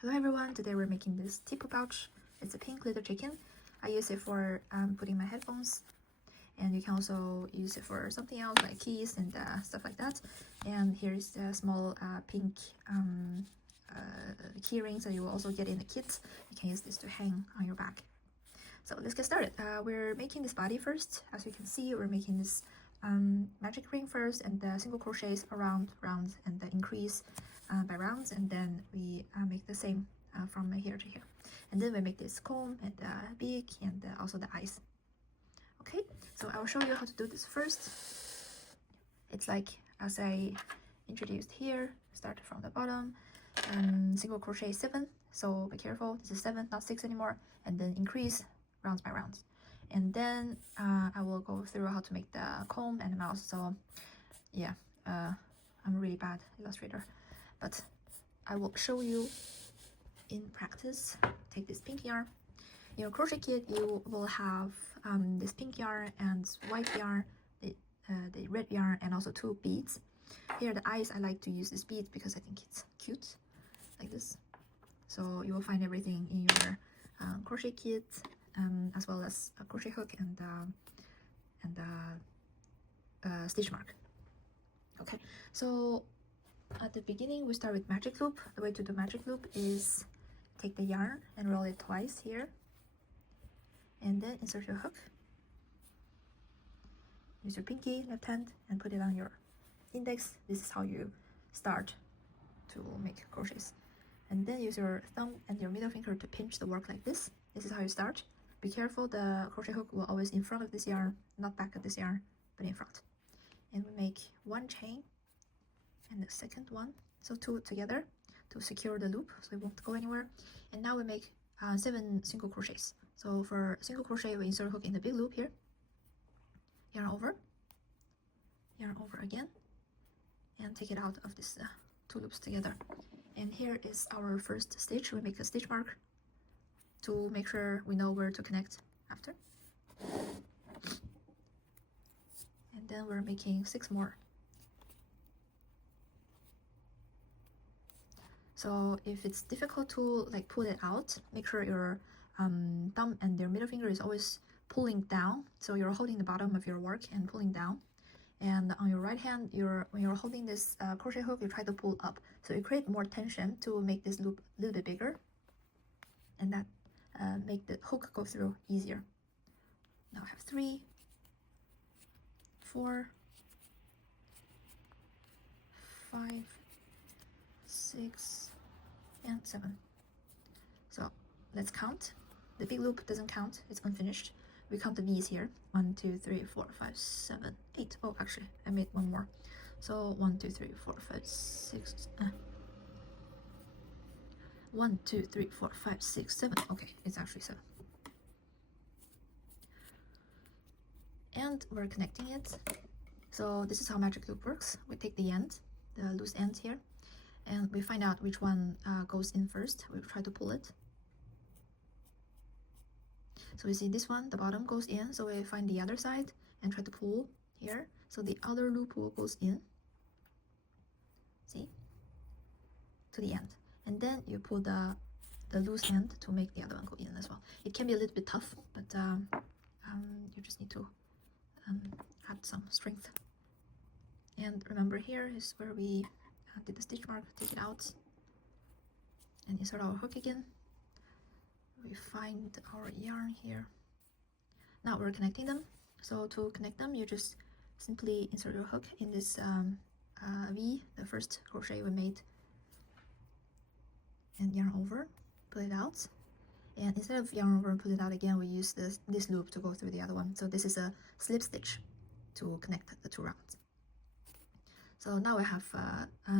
Hello everyone, today we're making this Tipupouch. It's a pink little chicken. I use it for putting my headphones, and you can also use it for something else like keys and stuff like that. And here's the small pink key rings that you will also get in the kit. You can use this to hang on your back. So let's get started. We're making this body first. As you can see, we're making this magic ring first, and the single crochets around rounds and the increase by rounds, and then we make the same from here to here, and then we make this comb and the beak and also the eyes. Okay, so I will show you how to do this first. It's like as I introduced here, start from the bottom, single crochet 7, so be careful, this is 7 not 6 anymore, and then increase rounds by rounds. And then I will go through how to make the comb and the mouse. So yeah, I'm a really bad illustrator, but I will show you in practice. Take this pink yarn. In your crochet kit, you will have this pink yarn and white yarn, the red yarn, and also 2 beads. Here the eyes, I like to use this beads because I think it's cute, like this. So you will find everything in your crochet kit, as well as a crochet hook and stitch mark. Okay, so at the beginning we start with magic loop. The way to do magic loop is take the yarn and roll it twice here, and then insert your hook. Use your pinky left hand and put it on your index. This is how you start to make crochets. And then use your thumb and your middle finger to pinch the work like this. This is how you start. Be careful, the crochet hook will always in front of this yarn, not back of this yarn, but in front. And we make 1 chain and the second one, so 2 together to secure the loop so it won't go anywhere. And now we make 7 single crochets. So for single crochet, we insert hook in the big loop here, yarn over again, and take it out of this 2 loops together. And here is our first stitch. We make a stitch mark to make sure we know where to connect after. And then we're making 6 more. So if it's difficult to like pull it out, make sure your thumb and your middle finger is always pulling down. So you're holding the bottom of your work and pulling down. And on your right hand, when you're holding this crochet hook, you try to pull up. So you create more tension to make this loop a little bit bigger, and that make the hook go through easier. Now I have 3, 4, 5, 6, and 7. So let's count. The big loop doesn't count, it's unfinished. We count the V's here. 1, 2, 3, 4, 5, 7, 8. Oh, actually, I made 1 more. So 1, 2, 3, 4, 5, 6. 1, 2, 3, 4, 5, 6, 7. Okay, it's actually 7. And we're connecting it. So this is how magic loop works. We take the end, the loose end here, and we find out which one goes in first. We try to pull it. So we see this one, the bottom goes in, so we find the other side and try to pull here. So the other loop goes in, see, to the end. And then you pull the loose end to make the other one go in as well. It can be a little bit tough, but you just need to add some strength. And remember, here is where we did the stitch mark. Take it out and insert our hook again. We find our yarn here. Now we're connecting them. So to connect them, you just simply insert your hook in this V, the first crochet we made, and yarn over, pull it out. And instead of yarn over and pull it out again, we use this loop to go through the other one. So this is a slip stitch to connect the 2 rounds. So now we have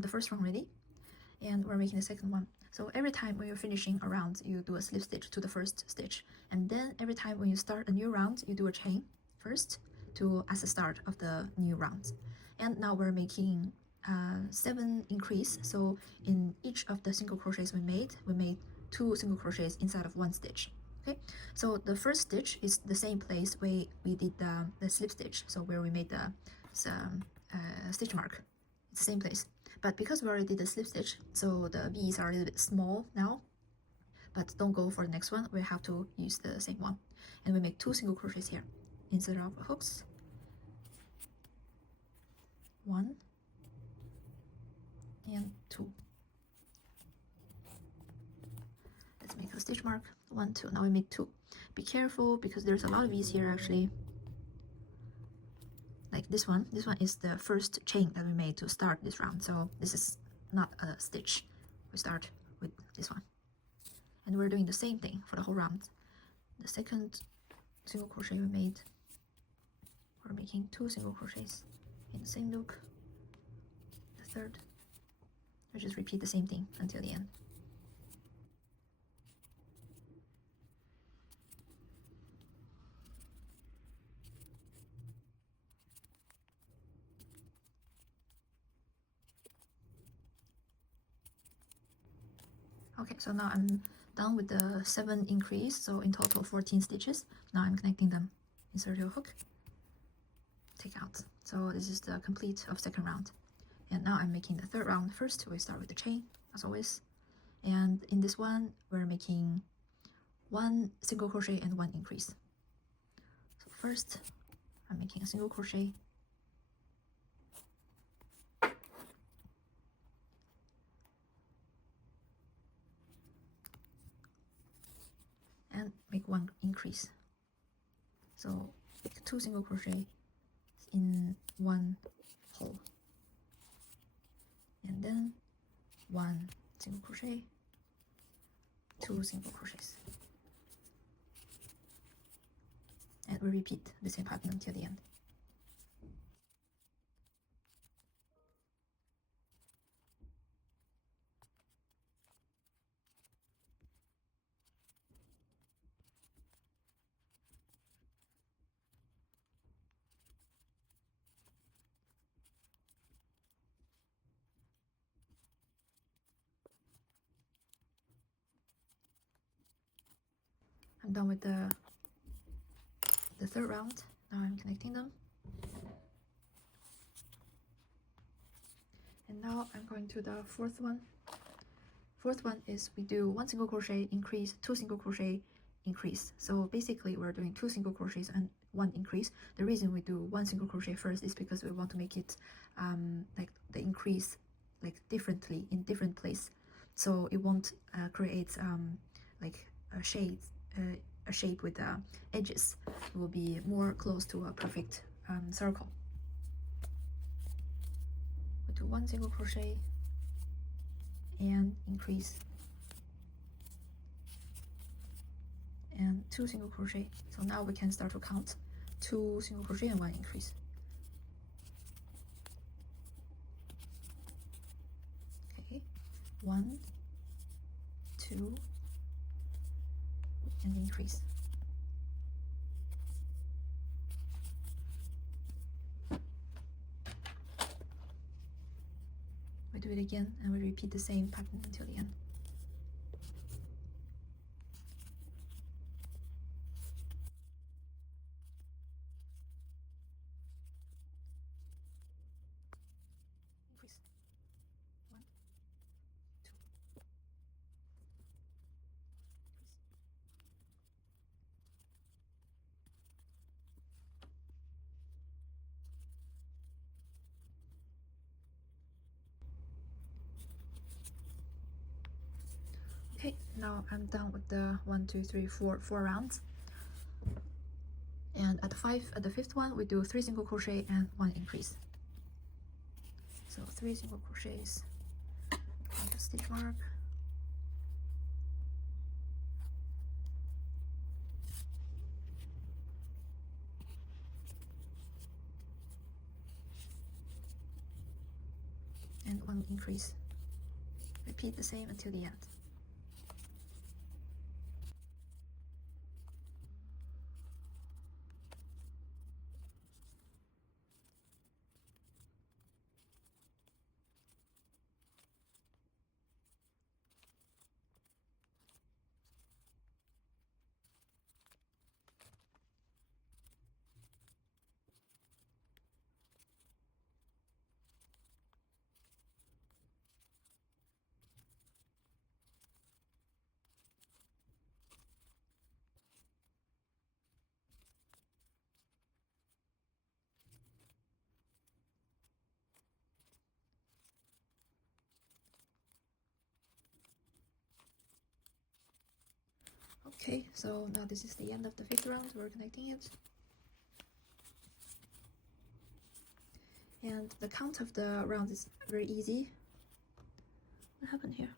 the first round ready, and we're making the second one. So every time when you're finishing a round, you do a slip stitch to the first stitch, and then every time when you start a new round, you do a chain first as the start of the new round. And now we're making 7 increase. So in each of the single crochets we made 2 single crochets inside of 1 stitch. Okay, so the first stitch is the same place where we did the slip stitch, so where we made the stitch mark. It's the same place. But because we already did the slip stitch, so the V's are a little bit small now, but don't go for the next one. We have to use the same one, and we make 2 single crochets here instead of hooks. 1 and 2. Let's make a stitch mark. 1, 2. Now we make 2. Be careful because there's a lot of V's here actually. Like this one is the first chain that we made to start this round, so this is not a stitch. We start with this one, and we're doing the same thing for the whole round. The second single crochet we made, we're making 2 single crochets in the same loop. The third, we just repeat the same thing until the end. Okay, so now I'm done with the 7 increase, so in total 14 stitches. Now I'm connecting them. Insert your hook, take out. So this is the complete of second round. And now I'm making the third round. First we start with the chain as always, and in this one we're making 1 single crochet and 1 increase. So first I'm making a single crochet, and make 1 increase. So make 2 single crochet in 1 hole, and then 1 single crochet, 2 single crochets, and we repeat the same pattern until the end. I'm done with the third round. Now I'm connecting them. And now I'm going to the fourth one. Fourth one is we do 1 single crochet, increase, 2 single crochet, increase. So basically we're doing 2 single crochets and 1 increase. The reason we do 1 single crochet first is because we want to make it like the increase like differently in different place, so it won't create like a shape with edges. It will be more close to a perfect circle. We do 1 single crochet and increase, and 2 single crochet. So now we can start to count 2 single crochet and 1 increase. Okay, 1, 2, and increase. We do it again and we repeat the same pattern until the end. Increase. 1, 2, increase. Okay, now I'm done with the 1, 2, 3, 4 rounds. And at the fifth one, we do 3 single crochet and 1 increase. So 3 single crochets, make a stitch mark, and 1 increase. Repeat the same until the end. Okay, so now this is the end of the 5th round. We're connecting it. And the count of the rounds is very easy. What happened here?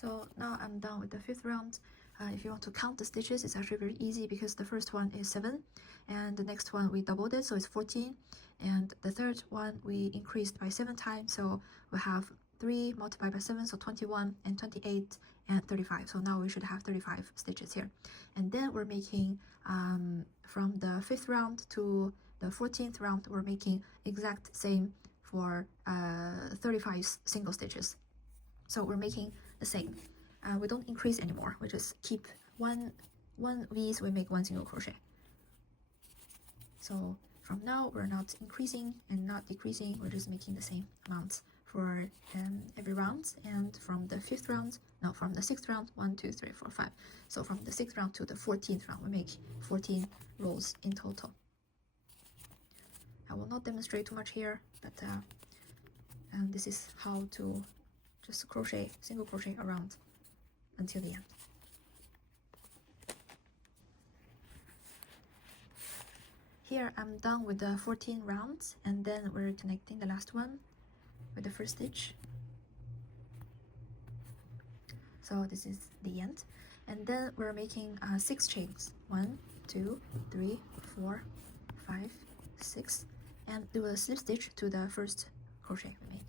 So now I'm done with the 5th round. If you want to count the stitches, it's actually very easy because the first one is 7 and the next one we doubled it, so it's 14, and the third one we increased by 7 times, so we have 3 multiplied by 7, so 21 and 28 and 35. So now we should have 35 stitches here. And then we're making from the 5th round to the 14th round, we're making exact same for 35 single stitches. So we're making the same. We don't increase anymore. We just keep one V's, we make 1 single crochet. So from now, we're not increasing and not decreasing. We're just making the same amount for every round. And from the 5th round, no, from the 6th round, 1, 2, 3, 4, 5. So from the 6th round to the 14th round, we make 14 rows in total. I will not demonstrate too much here, but this is how to just crochet, single crochet around until the end. Here I'm done with the 14 rounds, and then we're connecting the last one with the first stitch. So this is the end, and then we're making 6 chains. 1, 2, 3, 4, 5, 6, and do a slip stitch to the first crochet we made.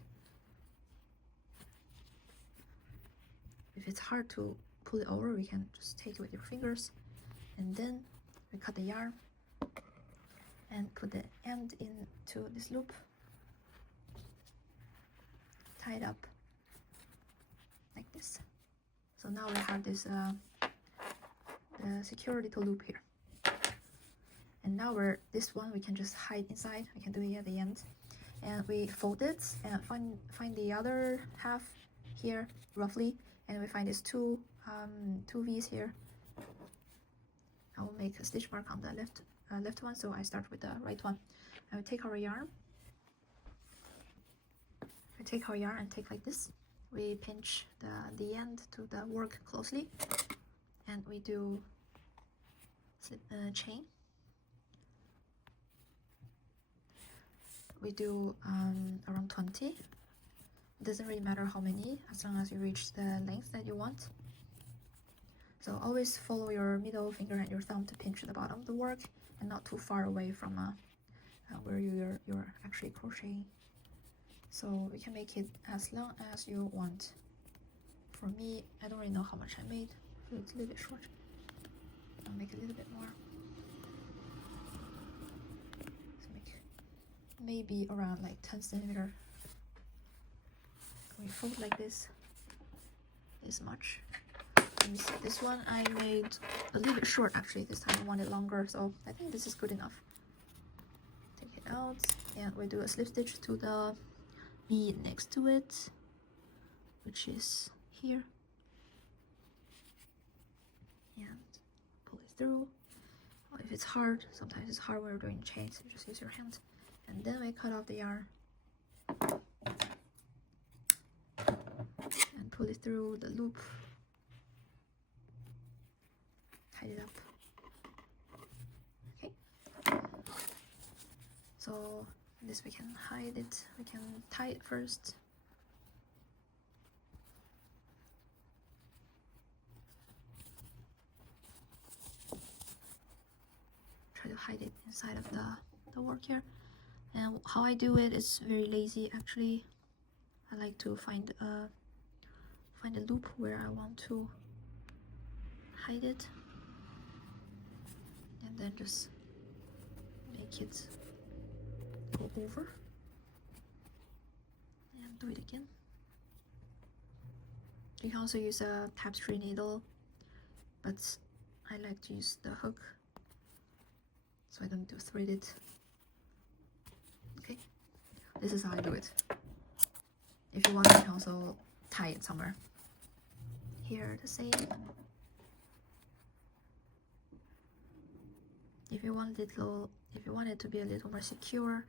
If it's hard to pull it over, we can just take it with your fingers, and then we cut the yarn and put the end into this loop, tie it up like this. So now we have this secure little loop here, and now this one we can just hide inside. We can do it at the end, and we fold it and find the other half here roughly, and we find these two V's here. I will make a stitch mark on the left one, so I start with the right one. I will take our yarn. We take our yarn and take like this. We pinch the end to the work closely, and we do chain. We do around 20. It doesn't really matter how many, as long as you reach the length that you want. So always follow your middle finger and your thumb to pinch the bottom of the work, and not too far away from where you're actually crocheting. So you can make it as long as you want. For me, I don't really know how much I made. I feel it's a little bit short. I'll make a little bit more. So make maybe around like 10 centimeters. We fold like this much. Let me see, this one I made a little bit short actually. This time I want it longer, so I think this is good enough. Take it out, and we do a slip stitch to the V next to it, which is here, and pull it through. If it's hard, sometimes it's hard when you're doing chains, so just use your hand. And then we cut off the yarn and pull it through the loop, tie it up. Okay, so this we can hide it. We can tie it first. Try to hide it inside of the work here. And how I do it is very lazy actually. I like to find a loop where I want to hide it, and then just make it go over and do it again. You can also use a tapestry needle, but I like to use the hook so I don't do thread it. Okay, this is how I do it. If you want, you can also tie it somewhere. Here the same. If you want it to be a little more secure,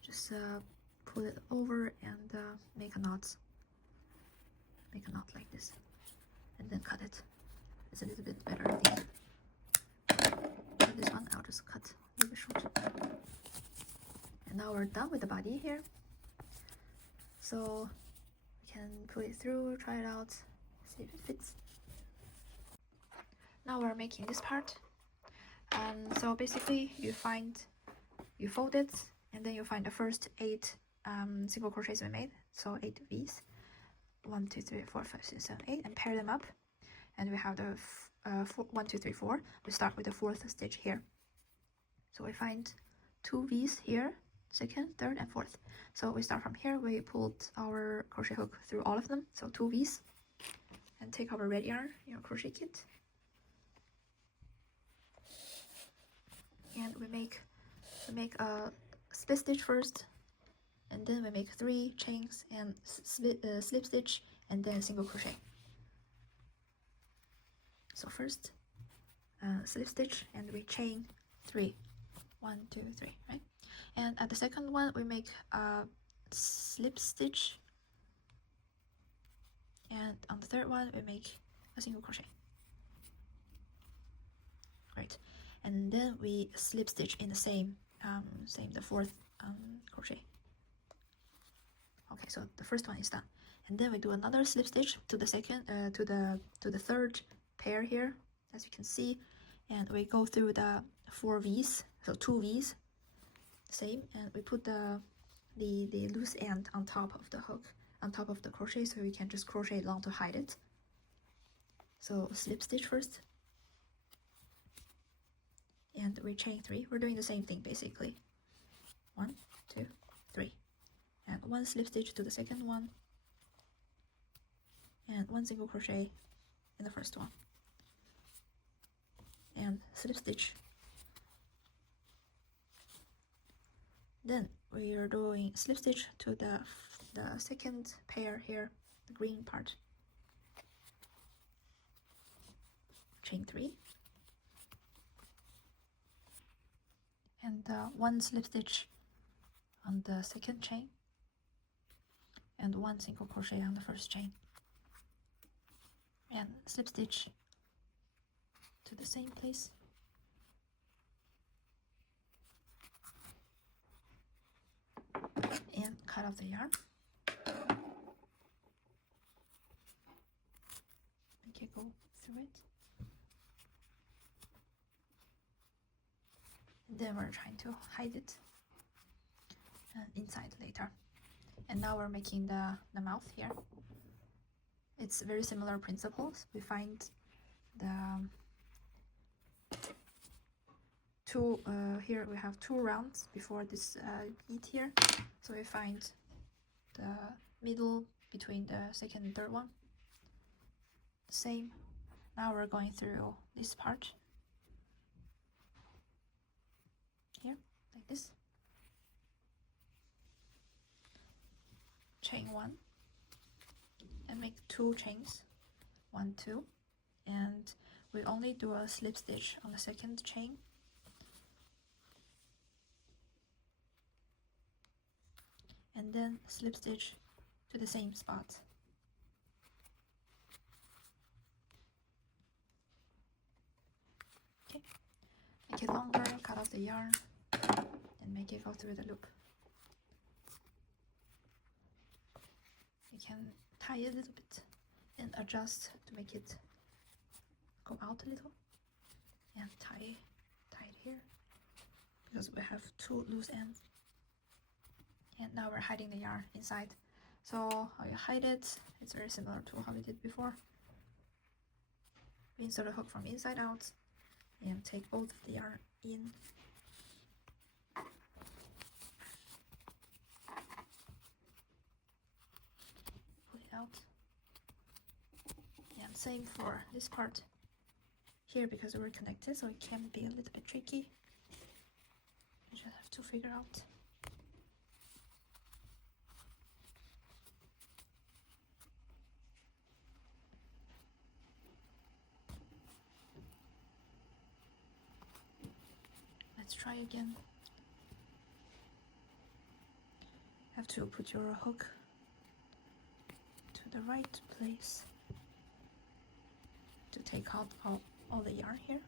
just pull it over and make a knot. Make a knot like this, and then cut it. It's a little bit better, I think. For this one, I'll just cut a little bit short. And now we're done with the body here. So we can put it through, try it out, see if it fits. Now we're making this part. So basically you fold it, and then you find the first 8 single crochets we made, so 8 V's, 1 2 3 4 5 6 7 8, and pair them up, and we have the 1 2 3 4. We start with the 4th stitch here, so we find 2 V's here, 2nd, 3rd, and 4th. So we start from here. We pulled our crochet hook through all of them, so 2 V's, and take our red yarn in your crochet kit, and we make a split stitch first, and then we make 3 chains and slip stitch, and then single crochet. So first slip stitch, and we chain 3, 1 2 3, right? And at the second one we make a slip stitch, and on the third one we make a single crochet. Great. And then we slip stitch in the same the 4th crochet. Okay, so the first one is done, and then we do another slip stitch to the second to the 3rd pair here, as you can see, and we go through the 4 V's, so 2 V's, same, and we put the loose end on top of the hook, on top of the crochet, so we can just crochet along to hide it. So slip stitch first, and we chain 3. We're doing the same thing basically. 1 2 3, and 1 slip stitch to the second one, and 1 single crochet in the first one, and slip stitch. Then we are doing slip stitch to the second pair here, the green part, chain 3, and 1 slip stitch on the second chain, and 1 single crochet on the first chain, and slip stitch to the same place, and cut off the yarn, make it go through it, and then we're trying to hide it inside later. And now we're making the mouth here. It's very similar principles. We find the here we have 2 rounds before this bead here, so we find the middle between the 2nd and 3rd one, same. Now we're going through this part here like this, chain 1, and make 2 chains, 1 2, and we only do a slip stitch on the second chain, and then slip stitch to the same spot. Okay, make it longer, cut off the yarn, and make it go through the loop. You can tie it a little bit and adjust to make it go out a little, and tie it here, because we have 2 loose ends. And now we're hiding the yarn inside. So how you hide it, it's very similar to how we did before. We insert a hook from inside out and take both of the yarn in. Pull it out. And same for this part here, because we're connected, so it can be a little bit tricky. I just have to figure out. Let's try again. Have to put your hook to the right place to take out all the yarn here.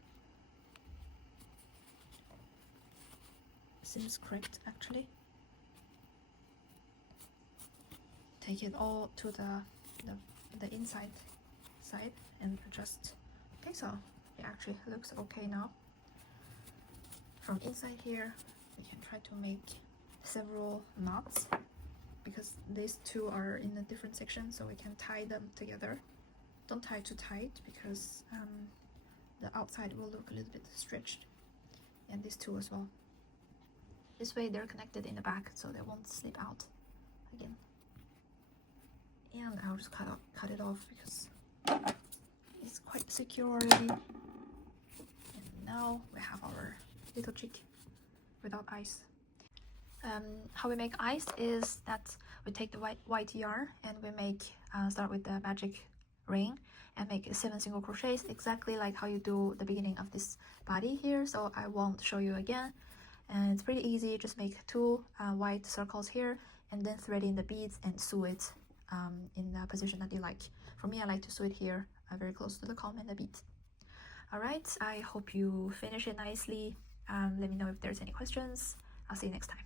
Seems correct actually. Take it all to the inside side and adjust. Okay, so it actually looks okay now. From inside here, we can try to make several knots because these two are in a different section, so we can tie them together. Don't tie too tight because the outside will look a little bit stretched, and these two as well. This way they're connected in the back so they won't slip out again. And I'll just cut it off because it's quite secure already. And now we have our little chick without eyes. How we make eyes is that we take the white yarn and we make start with the magic ring and make 7 single crochets, exactly like how you do the beginning of this body here, so I won't show you again. And it's pretty easy. Just make 2 white circles here and then thread in the beads and sew it in the position that you like. For me, I like to sew it here very close to the comb and the bead. Alright, I hope you finish it nicely. Let me know if there's any questions. I'll see you next time.